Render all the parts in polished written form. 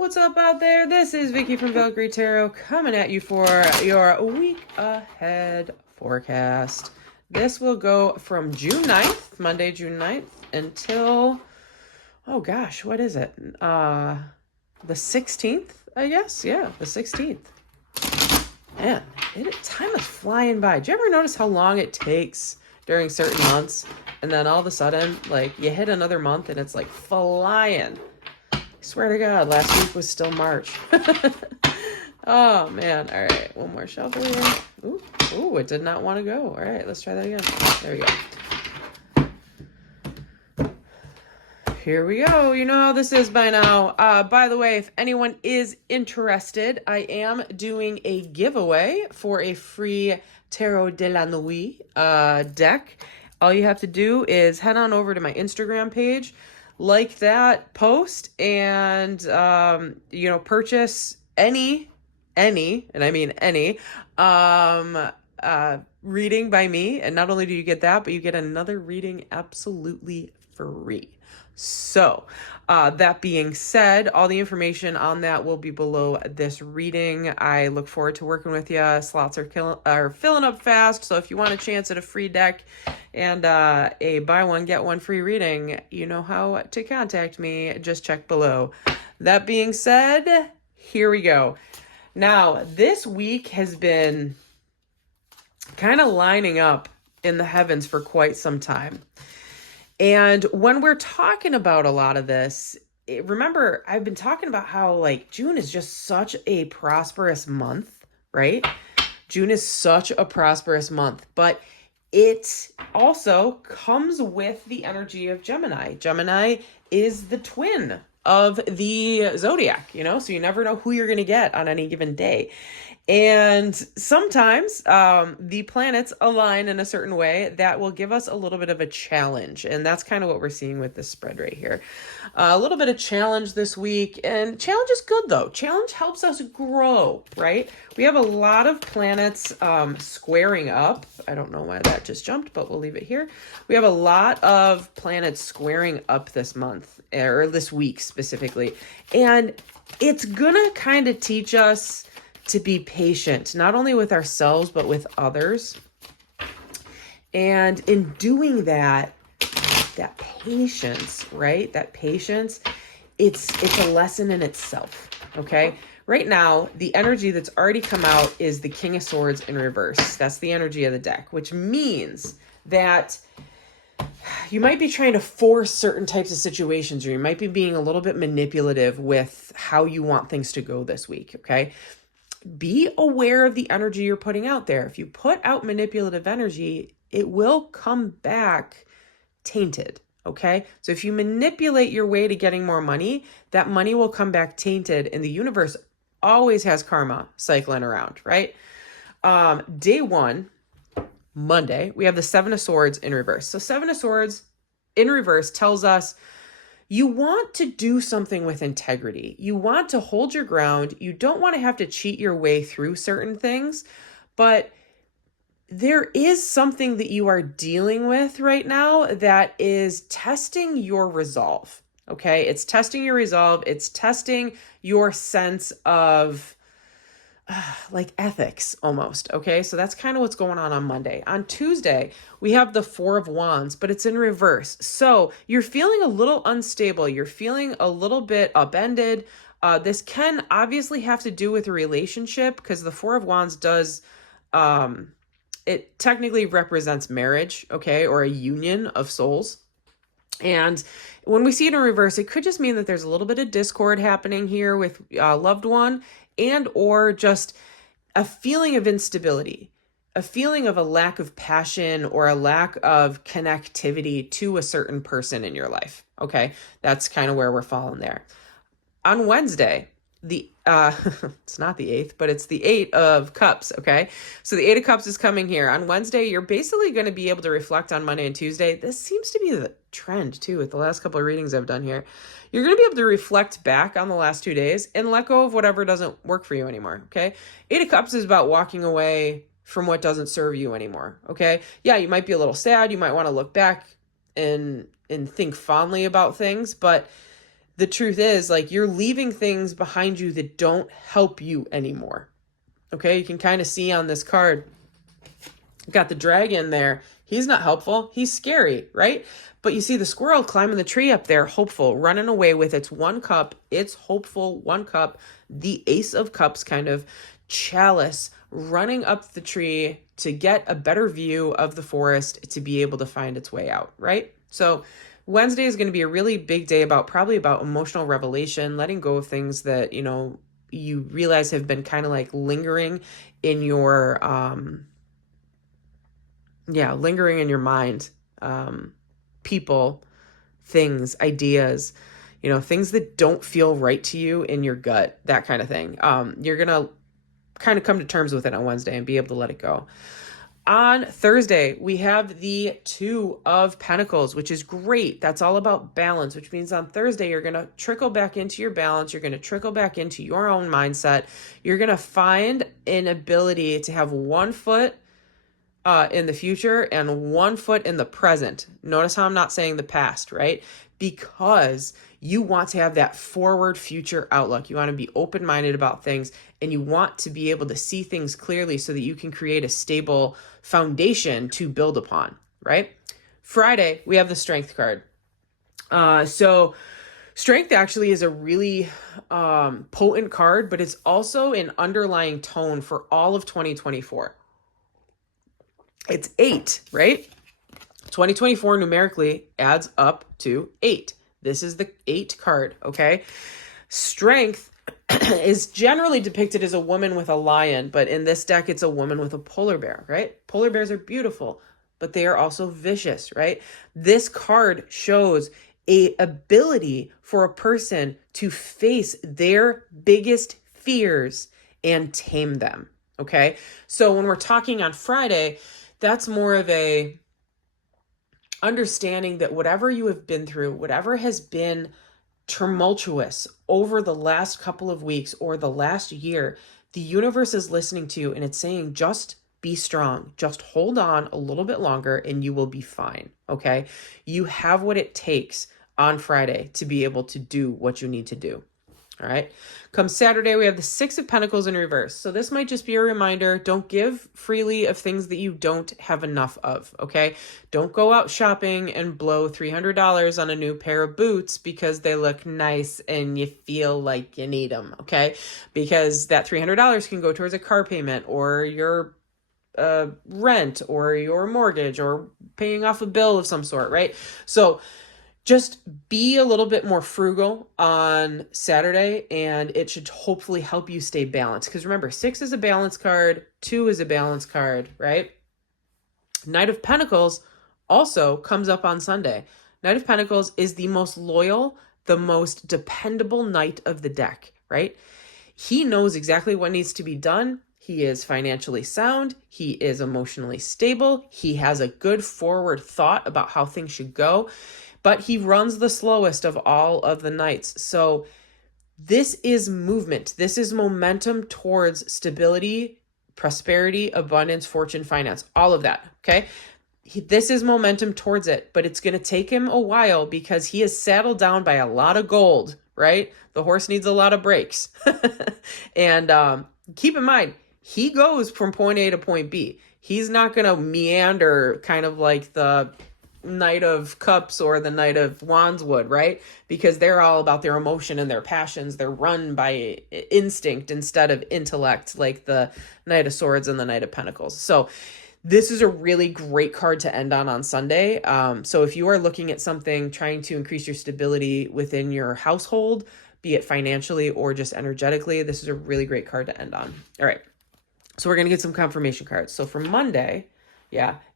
What's up out there? This is Vicky from Valkyrie Tarot coming at you for your week ahead forecast. This will go from June 9th, Monday, June 9th, until, oh gosh, what is it? The 16th, I guess? Yeah, the 16th. Man, time is flying by. Do you ever notice how long it takes during certain months? And then all of a sudden, like, you hit another month and it's like flying. I swear to God, last week was still March. Oh, man. All right, one more shuffle here. Ooh, it did not want to go. All right, let's try that again. There we go. Here we go. You know how this is by now. By the way, if anyone is interested, I am doing a giveaway for a free Tarot de la Nuit deck. All you have to do is head on over to my Instagram page, like that post, and purchase any, and I mean any, reading by me. And not only do you get that, but you get another reading absolutely free. So that being said, all the information on that will be below this reading. I look forward to working with you. Slots are filling up fast. So if you want a chance at a free deck and a buy one, get one free reading, you know how to contact me. Just check below. That being said, here we go. Now, this week has been kind of lining up in the heavens for quite some time. And when we're talking about a lot of this, remember, I've been talking about how like June is just such a prosperous month, right? June is such a prosperous month, but it also comes with the energy of Gemini. Gemini is the twin of the zodiac, so you never know who you're going to get on any given day. And sometimes the planets align in a certain way that will give us a little bit of a challenge. And that's kind of what we're seeing with this spread right here. A little bit of challenge this week. And challenge is good, though. Challenge helps us grow, right? We have a lot of planets squaring up. I don't know why that just jumped, but we'll leave it here. We have a lot of planets squaring up this month, or this week specifically. And it's going to kind of teach us to be patient, not only with ourselves, but with others. And in doing that patience, right? That patience, it's a lesson in itself, okay? Right now, the energy that's already come out is the King of Swords in reverse. That's the energy of the deck, which means that you might be trying to force certain types of situations, or you might be being a little bit manipulative with how you want things to go this week, okay? Be aware of the energy you're putting out there. If you put out manipulative energy, it will come back tainted, okay? So if you manipulate your way to getting more money, that money will come back tainted, and the universe always has karma cycling around, right? Day one, Monday, we have the Seven of Swords in reverse. So Seven of Swords in reverse tells us you want to do something with integrity. You want to hold your ground. You don't want to have to cheat your way through certain things, but there is something that you are dealing with right now that is testing your resolve, okay? It's testing your resolve. It's testing your sense of like ethics almost, okay? So that's kind of what's going on Monday. On Tuesday, we have the Four of Wands, but it's in reverse. So you're feeling a little unstable. You're feeling a little bit upended. This can obviously have to do with a relationship, because the Four of Wands does, it technically represents marriage, okay? Or a union of souls. And when we see it in reverse, it could just mean that there's a little bit of discord happening here with a loved one, and or just a feeling of instability, a feeling of a lack of passion or a lack of connectivity to a certain person in your life. Okay, that's kind of where we're falling there. On Wednesday, it's not the 8th, but it's the 8 of Cups, okay? So the 8 of Cups is coming here. On Wednesday, you're basically going to be able to reflect on Monday and Tuesday. This seems to be the trend, too, with the last couple of readings I've done here. You're going to be able to reflect back on the last 2 days and let go of whatever doesn't work for you anymore, okay? 8 of Cups is about walking away from what doesn't serve you anymore, okay? Yeah, you might be a little sad. You might want to look back and think fondly about things, but the truth is, like, you're leaving things behind you that don't help you anymore. Okay, you can kind of see on this card, got the dragon there. He's not helpful. He's scary, right? But you see the squirrel climbing the tree up there, hopeful, running away with its one cup. It's hopeful, one cup. The Ace of Cups kind of chalice running up the tree to get a better view of the forest to be able to find its way out, right? So Wednesday is going to be a really big day probably about emotional revelation, letting go of things that, you realize have been kind of like lingering in your, lingering in your mind, people, things, ideas, things that don't feel right to you in your gut, that kind of thing. You're going to kind of come to terms with it on Wednesday and be able to let it go. On Thursday, we have the Two of Pentacles, which is great. That's all about balance, which means on Thursday, you're going to trickle back into your balance. You're going to trickle back into your own mindset. You're going to find an ability to have one foot in the future and one foot in the present. Notice how I'm not saying the past, right? Because you want to have that forward future outlook. You want to be open-minded about things, and you want to be able to see things clearly so that you can create a stable foundation to build upon, right? Friday, we have the Strength card. So Strength actually is a really potent card, but it's also an underlying tone for all of 2024. It's 8, right? 2024 numerically adds up to 8. This is the 8 card, okay? Strength is generally depicted as a woman with a lion, but in this deck, it's a woman with a polar bear, right? Polar bears are beautiful, but they are also vicious, right? This card shows a ability for a person to face their biggest fears and tame them, okay? So when we're talking on Friday, that's more of a understanding that whatever you have been through, whatever has been tumultuous over the last couple of weeks or the last year, the universe is listening to you and it's saying, just be strong. Just hold on a little bit longer and you will be fine. Okay. You have what it takes on Friday to be able to do what you need to do. All right. Come Saturday, we have the 6 of Pentacles in reverse. So this might just be a reminder. Don't give freely of things that you don't have enough of. Okay. Don't go out shopping and blow $300 on a new pair of boots because they look nice and you feel like you need them. Okay. Because that $300 can go towards a car payment or your rent or your mortgage or paying off a bill of some sort. Right. So just be a little bit more frugal on Saturday and it should hopefully help you stay balanced. Because remember, 6 is a balance card, 2 is a balance card, right? Knight of Pentacles also comes up on Sunday. Knight of Pentacles is the most loyal, the most dependable knight of the deck, right? He knows exactly what needs to be done. He is financially sound. He is emotionally stable. He has a good forward thought about how things should go. But he runs the slowest of all of the knights. So this is movement. This is momentum towards stability, prosperity, abundance, fortune, finance, all of that. Okay. This is momentum towards it, but it's going to take him a while because he is saddled down by a lot of gold, right? The horse needs a lot of breaks. And keep in mind, he goes from point A to point B. He's not going to meander kind of like the Knight of Cups or the Knight of Wands would, right? Because they're all about their emotion and their passions. They're run by instinct instead of intellect, like the Knight of Swords and the Knight of Pentacles. So this is a really great card to end on Sunday. So if you are looking at something, trying to increase your stability within your household, be it financially or just energetically, this is a really great card to end on. All right. So we're going to get some confirmation cards. So for Monday,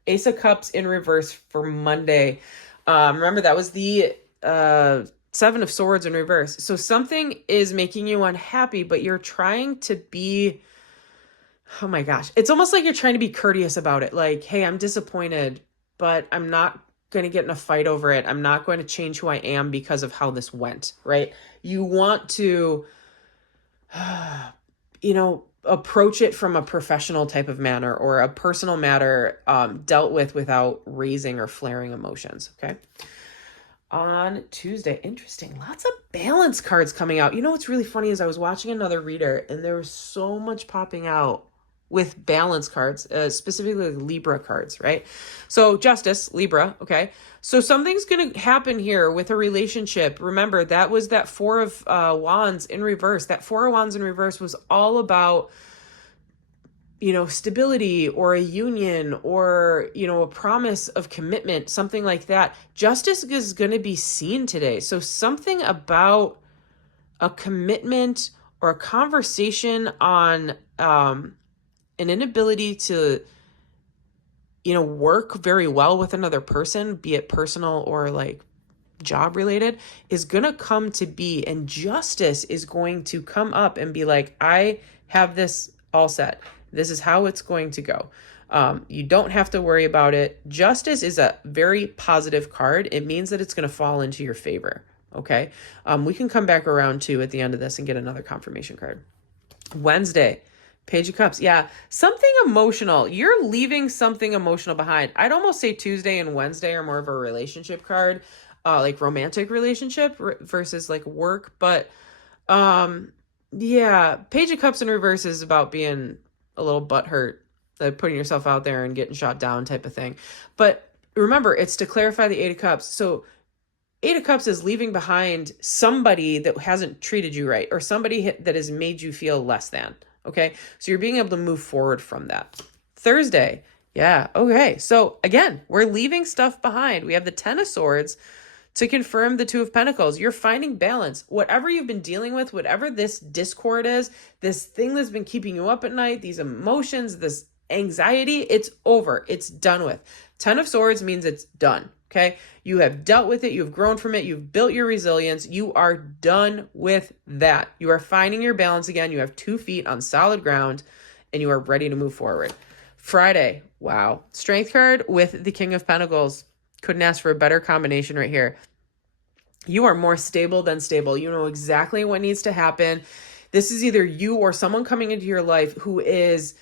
Ace of Cups in reverse for Monday. Remember, that was the 7 of Swords in reverse. So something is making you unhappy, but you're trying to be, oh my gosh, it's almost like you're trying to be courteous about it. Like, hey, I'm disappointed, but I'm not going to get in a fight over it. I'm not going to change who I am because of how this went, right? You want to, approach it from a professional type of manner or a personal matter dealt with without raising or flaring emotions. Okay. on Tuesday. Interesting. Lots of balance cards coming out. You know what's really funny is I was watching another reader and there was so much popping out with balance cards, specifically Libra cards, right? So Justice, Libra, okay? So something's going to happen here with a relationship. Remember, that was that Four of Wands in reverse. That Four of Wands in reverse was all about, you know, stability or a union or, you know, a promise of commitment, something like that. Justice is going to be seen today. So something about a commitment or a conversation on an inability to, you know, work very well with another person, be it personal or like job related, is going to come to be. And Justice is going to come up and be like, I have this all set. This is how it's going to go. You don't have to worry about it. Justice is a very positive card. It means that it's going to fall into your favor. Okay. We can come back around too at the end of this and get another confirmation card. Wednesday, Page of Cups. Yeah. Something emotional. You're leaving something emotional behind. I'd almost say Tuesday and Wednesday are more of a relationship card, like romantic relationship versus like work. But yeah, Page of Cups in reverse is about being a little butthurt, putting yourself out there and getting shot down type of thing. But remember, it's to clarify the Eight of Cups. So Eight of Cups is leaving behind somebody that hasn't treated you right or somebody that has made you feel less than. Okay. So you're being able to move forward from that. Thursday. Yeah. Okay. So again, we're leaving stuff behind. We have the Ten of Swords to confirm the Two of Pentacles. You're finding balance. Whatever you've been dealing with, whatever this discord is, this thing that's been keeping you up at night, these emotions, this anxiety, it's over. It's done with. Ten of Swords means it's done. Okay. You have dealt with it. You've grown from it. You've built your resilience. You are done with that. You are finding your balance again. You have 2 feet on solid ground and you are ready to move forward. Friday. Wow. Strength card with the King of Pentacles. Couldn't ask for a better combination right here. You are more stable than stable. You know exactly what needs to happen. This is either you or someone coming into your life who is,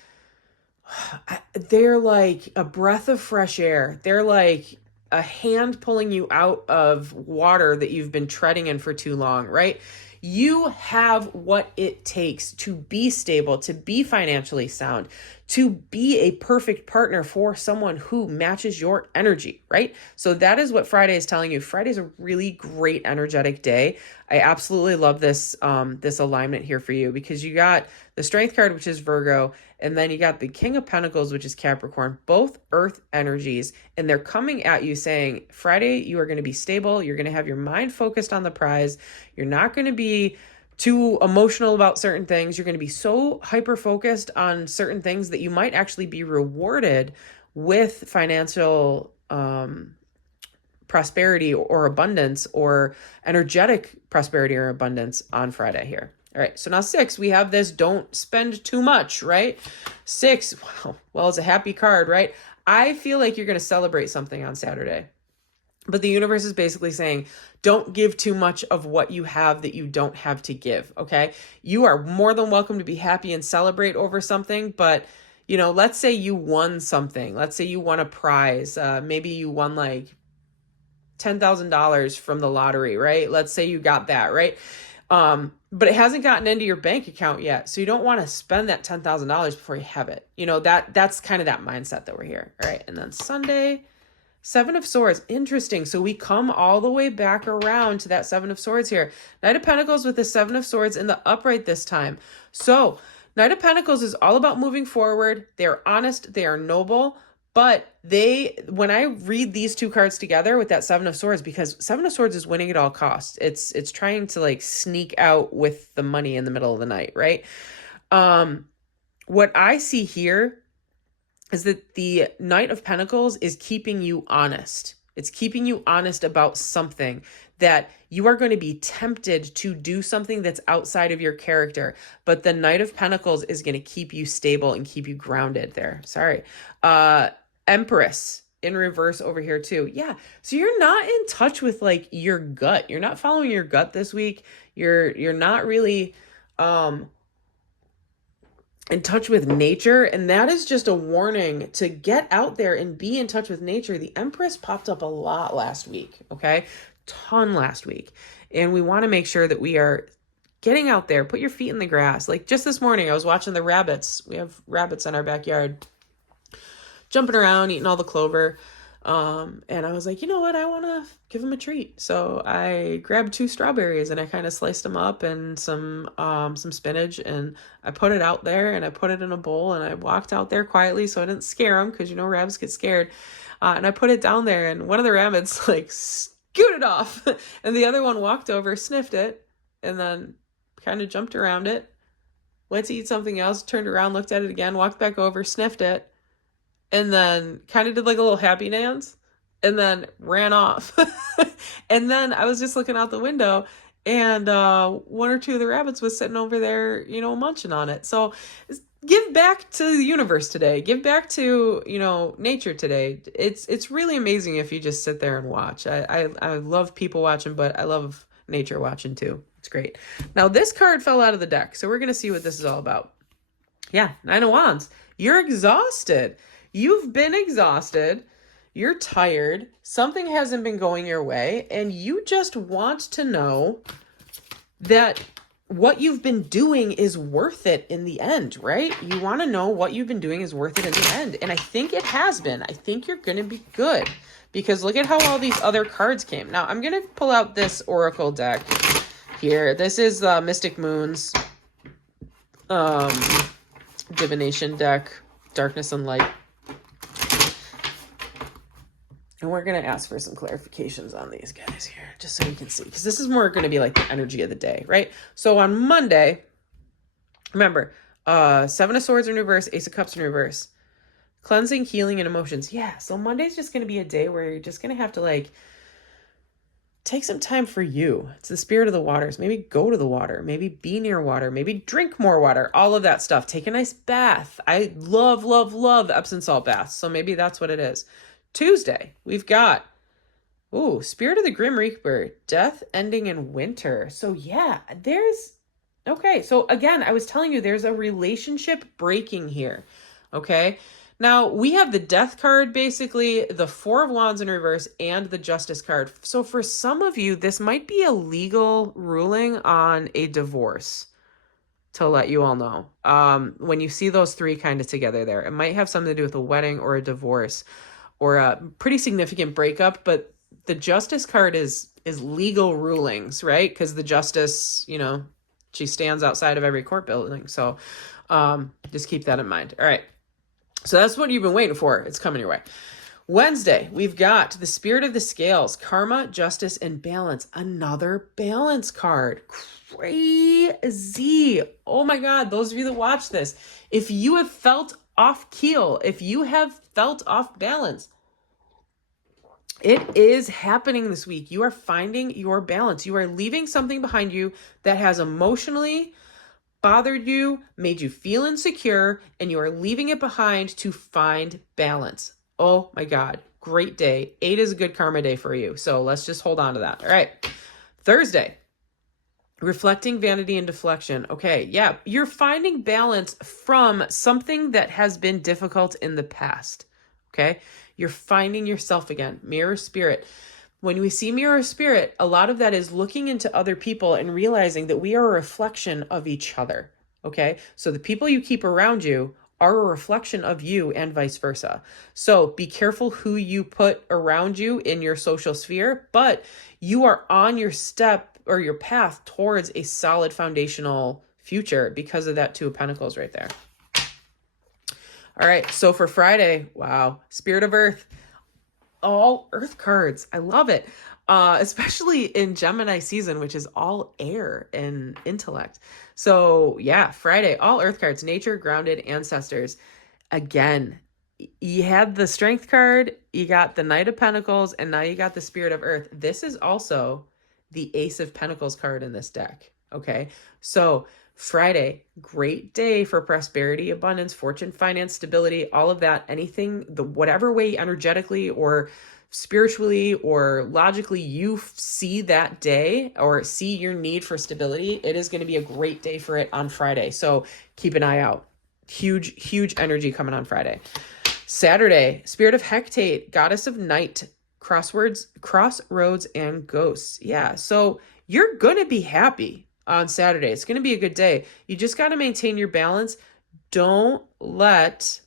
they're like a breath of fresh air. They're like a hand pulling you out of water that you've been treading in for too long, right? You have what it takes to be stable, to be financially sound, to be a perfect partner for someone who matches your energy, right? So that is what Friday is telling you. Friday is a really great energetic day. I absolutely love this this alignment here for you because you got the Strength card, which is Virgo, and then you got the King of Pentacles, which is Capricorn, both earth energies, and they're coming at you saying, Friday, you are going to be stable. You're going to have your mind focused on the prize. You're not going to be too emotional about certain things. You're going to be so hyper-focused on certain things that you might actually be rewarded with financial prosperity or abundance or energetic prosperity or abundance on Friday here. All right, so now 6, we have this don't spend too much, right? 6, wow, well, it's a happy card, right? I feel like you're going to celebrate something on Saturday. But the universe is basically saying, don't give too much of what you have that you don't have to give, okay? You are more than welcome to be happy and celebrate over something, but, you know, let's say you won something. Let's say you won a prize. Maybe you won like $10,000 from the lottery, right? Let's say you got that, right? But it hasn't gotten into your bank account yet. So you don't want to spend that $10,000 before you have it. You know, that's kind of that mindset that we're here. All right. And then Sunday, 7 of Swords. Interesting. So we come all the way back around to that 7 of Swords here. Knight of Pentacles with the 7 of Swords in the upright this time. So Knight of Pentacles is all about moving forward. They're honest. They are noble. But when I read these two cards together with that 7 of Swords, because 7 of Swords is winning at all costs. It's trying to like sneak out with the money in the middle of the night, right? What I see here is that the Knight of Pentacles is keeping you honest. It's keeping you honest about something that you are going to be tempted to do something that's outside of your character. But the Knight of Pentacles is going to keep you stable and keep you grounded there. Sorry. Empress in reverse over here too. Yeah. So you're not in touch with like your gut. You're not following your gut this week. You're not really in touch with nature. And that is just a warning to get out there and be in touch with nature. The Empress popped up a lot last week. Okay. ton last week. And we want to make sure that we are getting out there, put your feet in the grass. Like just this morning, I was watching the rabbits. We have rabbits in our backyard, jumping around, eating all the clover. And I was like, you know what? I want to give them a treat. So I grabbed 2 strawberries and I kind of sliced them up and some spinach, and I put it out there and I put it in a bowl and I walked out there quietly so I didn't scare them, because rabbits get scared. And I put it down there and one of the rabbits like scooted off and the other one walked over, sniffed it, and then kind of jumped around it, went to eat something else, turned around, looked at it again, walked back over, sniffed it, and then kind of did like a little happy dance and then ran off. And then I was just looking out the window and 1 or 2 of the rabbits was sitting over there, munching on it. So give back to the universe today. Give back to, nature today. It's really amazing if you just sit there and watch. I love people watching, but I love nature watching too. It's great. Now this card fell out of the deck, so we're going to see what this is all about. Yeah, 9 of Wands. You're exhausted. You've been exhausted, you're tired, something hasn't been going your way, and you just want to know that what you've been doing is worth it in the end, right? You want to know what you've been doing is worth it in the end, and I think it has been. I think you're going to be good, because look at how all these other cards came. Now, I'm going to pull out this Oracle deck here. This is Mystic Moon's divination deck, Darkness and Light. And we're going to ask for some clarifications on these guys here, just so you can see, because this is more going to be like the energy of the day, right? So on Monday, remember, 7 of Swords in reverse, Ace of Cups in reverse, cleansing, healing, and emotions. Yeah, so Monday's just going to be a day where you're just going to have to like take some time for you. It's the spirit of the waters. Maybe go to the water, maybe be near water, maybe drink more water, all of that stuff. Take a nice bath. I love, love, love Epsom salt baths. So maybe that's what it is. Tuesday, we've got, Spirit of the Grim Reaper, death ending in winter. So yeah, okay. So again, I was telling you there's a relationship breaking here. Okay. Now we have the death card, basically the 4 of Wands in reverse, and the Justice card. So for some of you, this might be a legal ruling on a divorce, to let you all know. When you see those 3 kind of together there, it might have something to do with a wedding or a divorce, or a pretty significant breakup. But the Justice card is legal rulings, right? Because the Justice, she stands outside of every court building. So just keep that in mind. All right. So that's what you've been waiting for. It's coming your way. Wednesday, we've got the Spirit of the Scales, Karma, Justice, and Balance. Another balance card. Crazy. Oh my God. Those of you that watch this, if you have felt off keel, if you have felt off balance, it is happening this week. You are finding your balance. You are leaving something behind you that has emotionally bothered you, made you feel insecure, and you are leaving it behind to find balance. Oh my God. Great day. 8 is a good karma day for you. So let's just hold on to that. All right. Thursday, reflecting, vanity, and deflection. Okay. Yeah. You're finding balance from something that has been difficult in the past. Okay. You're finding yourself again. Mirror spirit. When we see mirror spirit, a lot of that is looking into other people and realizing that we are a reflection of each other. Okay. So the people you keep around you are a reflection of you and vice versa. So be careful who you put around you in your social sphere, but you are on your step or your path towards a solid foundational future because of that 2 of Pentacles right there. All right. So for Friday, wow. Spirit of Earth, all Earth cards. I love it. Especially in Gemini season, which is all air and intellect. So yeah, Friday, all Earth cards, nature, grounded, ancestors. Again, you had the Strength card, you got the Knight of Pentacles, and now you got the Spirit of Earth. This is also the Ace of Pentacles card in this deck. Okay. So Friday, great day for prosperity, abundance, fortune, finance, stability, all of that. Anything, whatever way energetically or spiritually or logically you see that day or see your need for stability, it is going to be a great day for it on Friday. So keep an eye out. Huge, huge energy coming on Friday. Saturday, Spirit of Hecate, Goddess of Night, crossroads and ghosts. Yeah. So you're going to be happy on Saturday. It's going to be a good day. You just got to maintain your balance. Don't let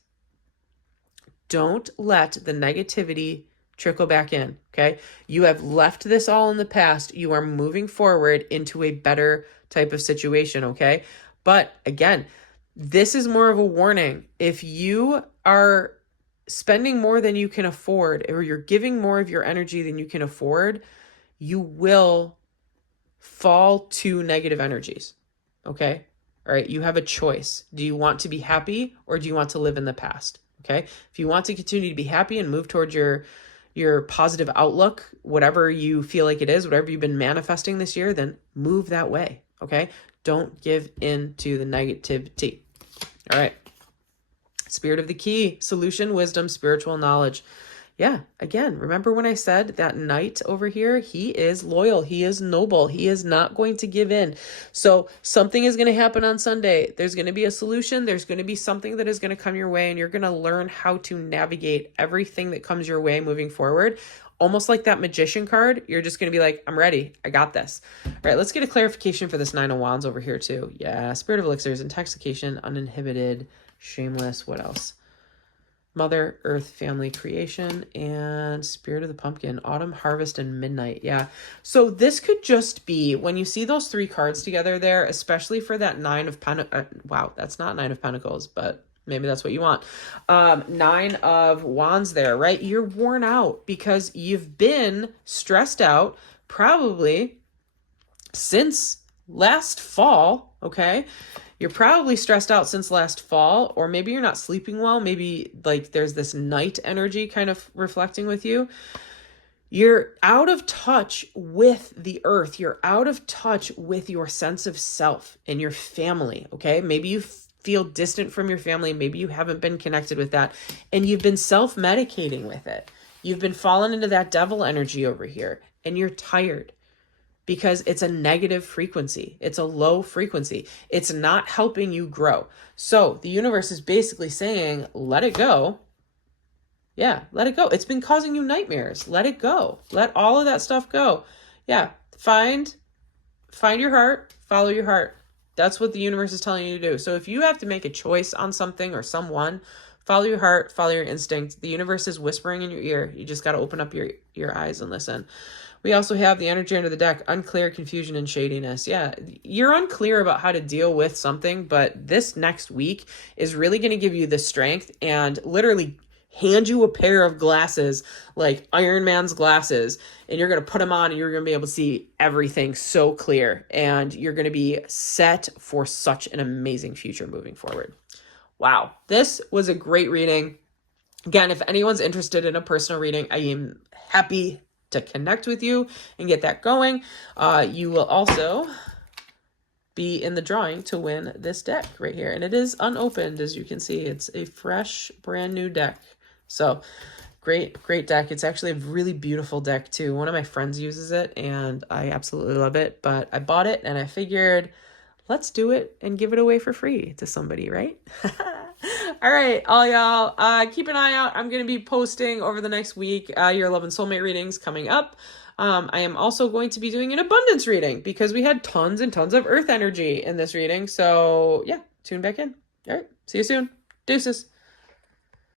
the negativity trickle back in. Okay. You have left this all in the past. You are moving forward into a better type of situation. Okay. But again, this is more of a warning. If you are spending more than you can afford, or you're giving more of your energy than you can afford, you will fall to negative energies. Okay. All right. You have a choice. Do you want to be happy, or do you want to live in the past? Okay. If you want to continue to be happy and move towards your positive outlook, whatever you feel like it is, whatever you've been manifesting this year, then move that way. Okay. Don't give in to the negativity. All right. Spirit of the key, solution, wisdom, spiritual knowledge. Yeah. Again, remember when I said that knight over here, he is loyal. He is noble. He is not going to give in. So something is going to happen on Sunday. There's going to be a solution. There's going to be something that is going to come your way, and you're going to learn how to navigate everything that comes your way moving forward. Almost like that magician card. You're just going to be like, I'm ready. I got this. All right. Let's get a clarification for this 9 of Wands over here too. Yeah. Spirit of elixirs, intoxication, uninhibited, shameless. What else? Mother, earth, family, creation, and spirit of the pumpkin, autumn, harvest, and midnight. Yeah. So this could just be, when you see those 3 cards together there, especially for that 9 of Pentacles. Wow, that's not 9 of Pentacles, but maybe that's what you want. 9 of Wands there, right? You're worn out because you've been stressed out probably since last fall. Okay. You're probably stressed out since last fall, or maybe you're not sleeping well. Maybe like there's this night energy kind of reflecting with you. You're out of touch with the earth. You're out of touch with your sense of self and your family. Okay. Maybe you feel distant from your family. Maybe you haven't been connected with that, and you've been self-medicating with it. You've been falling into that devil energy over here, and you're tired. Because it's a negative frequency. It's a low frequency. It's not helping you grow. So the universe is basically saying, let it go. Yeah, let it go. It's been causing you nightmares. Let it go. Let all of that stuff go. Yeah, find your heart, follow your heart. That's what the universe is telling you to do. So if you have to make a choice on something or someone, follow your heart, follow your instinct. The universe is whispering in your ear. You just got to open up your eyes and listen. We also have the energy under the deck, unclear, confusion, and shadiness. Yeah, you're unclear about how to deal with something, but this next week is really going to give you the strength and literally hand you a pair of glasses, like Iron Man's glasses, and you're going to put them on and you're going to be able to see everything so clear, and you're going to be set for such an amazing future moving forward. Wow, this was a great reading. Again, if anyone's interested in a personal reading, I am happy to connect with you and get that going. You will also be in the drawing to win this deck right here. And it is unopened, as you can see. It's a fresh, brand new deck. So great deck. It's actually a really beautiful deck too. One of my friends uses it and I absolutely love it. But I bought it and I figured, let's do it and give it away for free to somebody, right? All right, all y'all, keep an eye out. I'm going to be posting over the next week your love and soulmate readings coming up. I am also going to be doing an abundance reading because we had tons and tons of earth energy in this reading. So yeah, tune back in. All right, see you soon. Deuces.